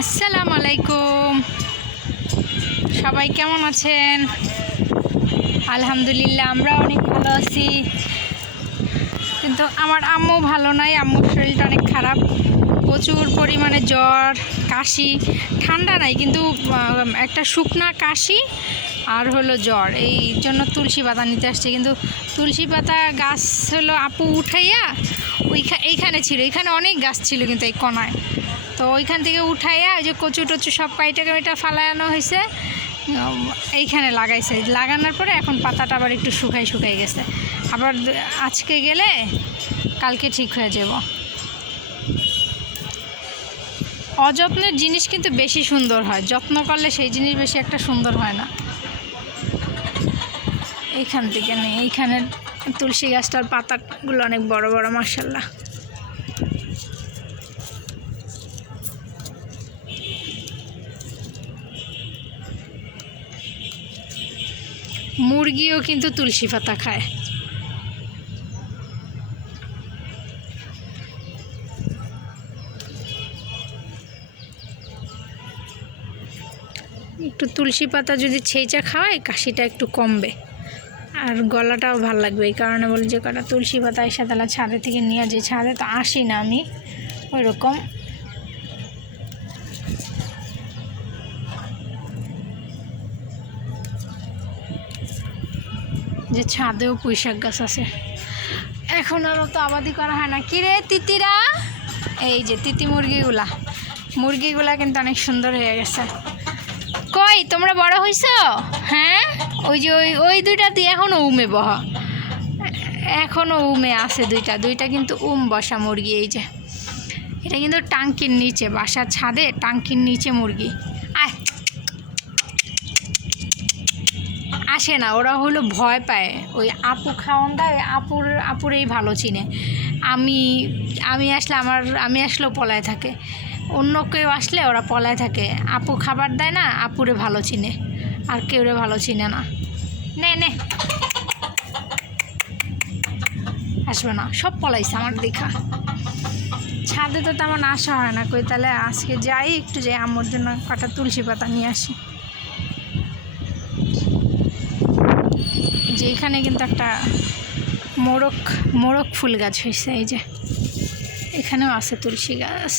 আসসালামু আলাইকুম, সবাই কেমন আছেন? আলহামদুলিল্লাহ, আমরা অনেক ভালো আছি। কিন্তু আমার আম্মু ভালো নাই, আম্মুর শরীরটা অনেক খারাপ, প্রচুর পরিমাণে জ্বর, কাশি, ঠান্ডা নাই কিন্তু একটা শুকনা কাশি আর হলো জ্বর। এই জন্য তুলসী পাতা নিতে আসছে, কিন্তু তুলসী পাতা গাছ হলো আপু উঠাইয়া এইখানে ছিল, এখানে অনেক গাছ ছিল কিন্তু এই কোনায়, তো ওইখান থেকে উঠাইয়া ওই যে কচু টচু সব কাইটা ফালানো হয়েছে, এইখানে লাগাইছে। লাগানোর পরে এখন পাতাটা আবার একটু শুকাই গেছে, আবার আজকে গেলে কালকে ঠিক হয়ে যাব। অযত্নের জিনিস কিন্তু বেশি সুন্দর হয়, যত্ন করলে সেই জিনিস বেশি একটা সুন্দর হয় না। এইখান থেকে নেই, এইখানে তুলসী গাছটার পাতাগুলো অনেক বড় বড়, মাশাআল্লাহ। মুরগিও কিন্তু তুলসী পাতা খায়। একটু তুলসী পাতা যদি ছেঁচা খাওয়ায়, কাশিটা একটু কমবে আর গলাটাও ভাল লাগবে। এই কারণে বলি যে কটা তুলসী পাতা এসে তাহলে ছাদে থেকে নিয়ে, যে ছাদে তো আসি না আমি ওই রকম। যে ছাদেও পুঁইশাক গাছ আছে, এখন আরও তো আবাদি করা হয় না। কিরে তিতিরা, এই যে তিতি মুরগিগুলা কিন্তু অনেক সুন্দর হয়ে গেছে। কই তোমরা বড় হইছো? হ্যাঁ, ওই যে ওই দুইটা দিয়ে এখনও উমে বহা, এখনও উমে আছে দুইটা কিন্তু বসা মুরগি। এই যে এটা কিন্তু টাঙ্কির নিচে, বাসার ছাদে টাঙ্কির নিচে মুরগি। আসে না, ওরা হলো ভয় পায়। ওই আপু খাওয়ান দেয়, আপুরেই ভালো চিনে। আমি আসলেও পলায় থাকে, অন্য কেউ আসলে ওরা পলায় থাকে। আপু খাবার দেয় না, আপুরে ভালো চিনে, আর কেউরে ভালো চিনে না। নে আসবে না, সব পলাইছে আমার দেখা। ছাদে তো তেমন আসা হয় না, কই তাহলে আজকে যাই, একটু যাই আম্মুর জন্য কটা তুলসী পাতা নিয়ে আসি। যে এখানে কিন্তু একটা মোরক ফুল গাছ হয়েছে, এই যে এখানেও আছে তুলসী গাছ,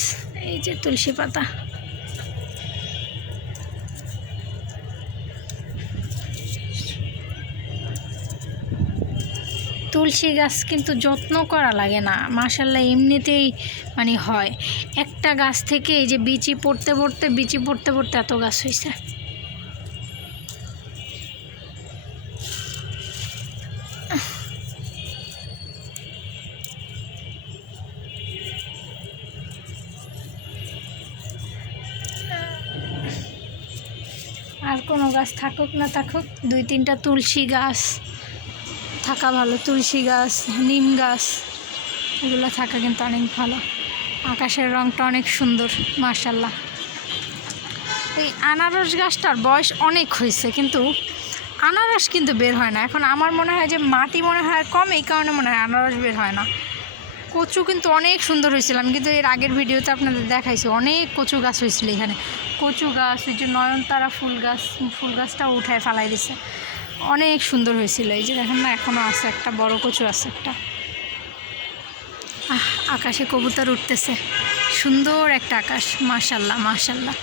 এই যে তুলসী পাতা। তুলসী গাছ কিন্তু যত্ন করা লাগে না, মাশাআল্লাহ, এমনিতেই মানে হয়। একটা গাছ থেকে এই যে বিচি পড়তে পড়তে এত গাছ হয়েছে। আর কোনো গাছ থাকুক না থাকুক, 2-3টা তুলসী গাছ থাকা ভালো। তুলসী গাছ, নিম গাছ, এগুলো থাকা কিন্তু অনেক ভালো। আকাশের রঙটা অনেক সুন্দর, মাশাআল্লাহ। এই আনারস গাছটার বয়স অনেক হয়েছে, কিন্তু আনারস কিন্তু বের হয় না এখন। আমার মনে হয় যে মাটি মনে হয় কম, এই কারণে মনে হয় আনারস বের হয় না। কচু কিন্তু অনেক সুন্দর হয়েছিল, আমি কিন্তু এর আগের ভিডিওতে আপনাদের দেখাইছি, অনেক কচু গাছ হয়েছিল এখানে। কচু গাছ, ওই যে নয়নতারা ফুল গাছটাও উঠায় ফালাই দিছে, অনেক সুন্দর হয়েছিল। এই যে দেখেন না, এখনও আছে, একটা বড় কচু আছে একটা। আকাশে কবুতর উঠতেছে, সুন্দর একটা আকাশ, মাশাআল্লাহ।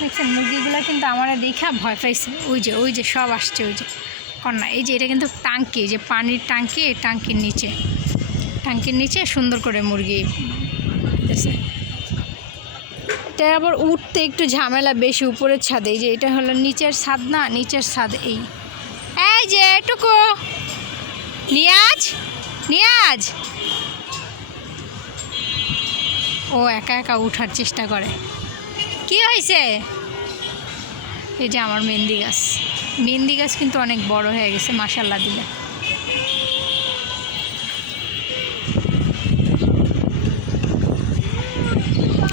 দেখছেন, মুরগিগুলো কিন্তু আমার দেখা ভয় পাইছে। ওই যে সব আসছে, ওই যে কন্যা। এই যে এটা কিন্তু টাঙ্কি, যে পানির টাঙ্কি, এই টাঙ্কির নিচে সুন্দর করে মুরগি আছে। এটা আবার উঠতে একটু ঝামেলা বেশি, উপরের ছাদে। এই যে এটা হলো নিচের ছাদ না, নিচের ছাদ। এই যে এটুকু নিয়াজ ও একা উঠার চেষ্টা করে। কি হয়েছে? এই যে আমার মেহেন্দি গাছ কিন্তু অনেক বড় হয়ে গেছে, মাশাআল্লাহ দিলে।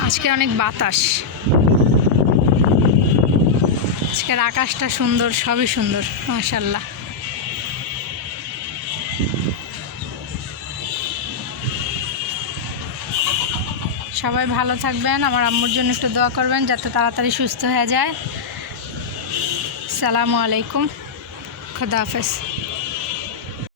আজকে অনেক বাতাস, আজকের আকাশটা সুন্দর, সবই সুন্দর, মাশাআল্লাহ। সবাই ভালো থাকবেন, আমার আম্মুর জন্য একটু দোয়া করবেন যাতে তাড়াতাড়ি সুস্থ হয়ে যায়। আসসালামু আলাইকুম, খুদা হাফেজ।